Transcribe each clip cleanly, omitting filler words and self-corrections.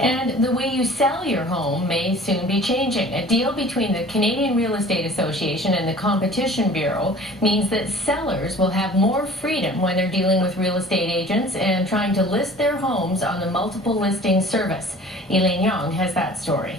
And the way you sell your home may soon be changing. A deal between the Canadian Real Estate Association and the Competition Bureau means that sellers will have more freedom when they're dealing with real estate agents and trying to list their homes on the multiple listing service. Elaine Young has that story.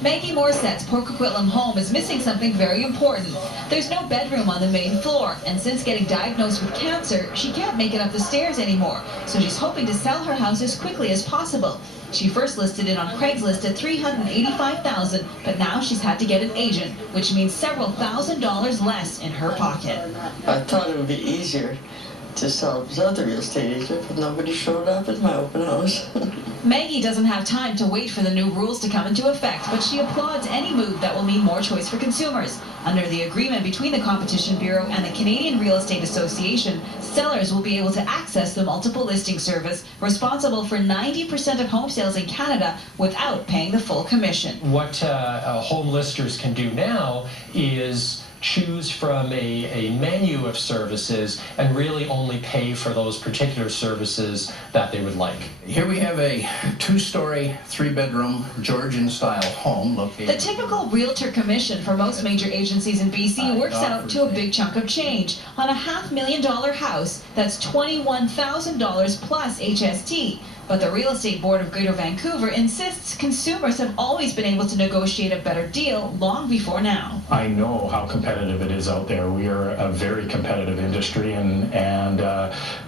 Maggie Morset's Port Coquitlam home is missing something very important. There's no bedroom on the main floor, and since getting diagnosed with cancer, she can't make it up the stairs anymore. So she's hoping to sell her house as quickly as possible. She first listed it on Craigslist at $385,000, but now she's had to get an agent, which means several $1,000s less in her pocket. I thought it would be easier to sell with other real estate agent, but nobody showed up at my open house. Maggie doesn't have time to wait for the new rules to come into effect, but she applauds any move that will mean more choice for consumers. Under the agreement between the Competition Bureau and the Canadian Real Estate Association, sellers will be able to access the multiple listing service, responsible for 90% of home sales in Canada, without paying the full commission. What home listers can do now is choose from a menu of services and really only pay for those particular services that they would like. Here we have a two-story, three-bedroom Georgian-style home located... The typical realtor commission for most major agencies in BC works out to a big chunk of change. On a $500,000 house, that's $21,000 plus HST. But the Real Estate Board of Greater Vancouver insists consumers have always been able to negotiate a better deal long before now. I know how competitive it is out there. We are a very competitive industry and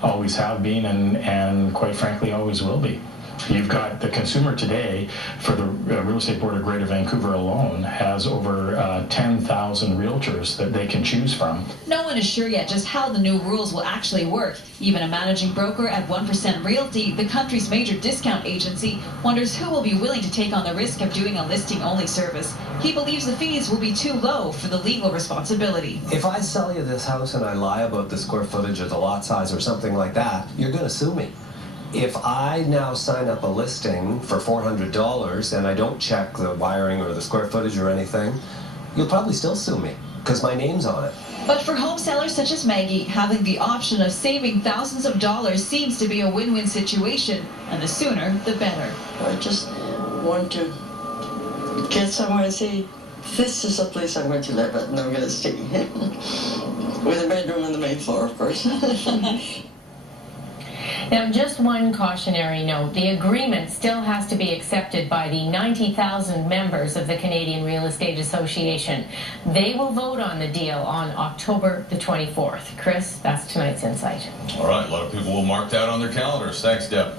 always have been and quite frankly always will be. You've got the consumer today, for the Real Estate Board of Greater Vancouver alone, has over 10,000 realtors that they can choose from. No one is sure yet just how the new rules will actually work. Even a managing broker at 1% Realty, the country's major discount agency, wonders who will be willing to take on the risk of doing a listing-only service. He believes the fees will be too low for the legal responsibility. If I sell you this house and I lie about the square footage or the lot size or something like that, you're going to sue me. If I now sign up a listing for $400 and I don't check the wiring or the square footage or anything, you'll probably still sue me because my name's on it. But for home sellers such as Maggie, having the option of saving thousands of dollars seems to be a win-win situation, and the sooner, the better. I just want to get somewhere and say, this is a place I'm going to live at and I'm going to stay. With a bedroom on the main floor, of course. Now, just one cautionary note. The agreement still has to be accepted by the 90,000 members of the Canadian Real Estate Association. They will vote on the deal on October the 24th. Chris, that's tonight's Insight. All right, a lot of people will mark that on their calendars. Thanks, Deb.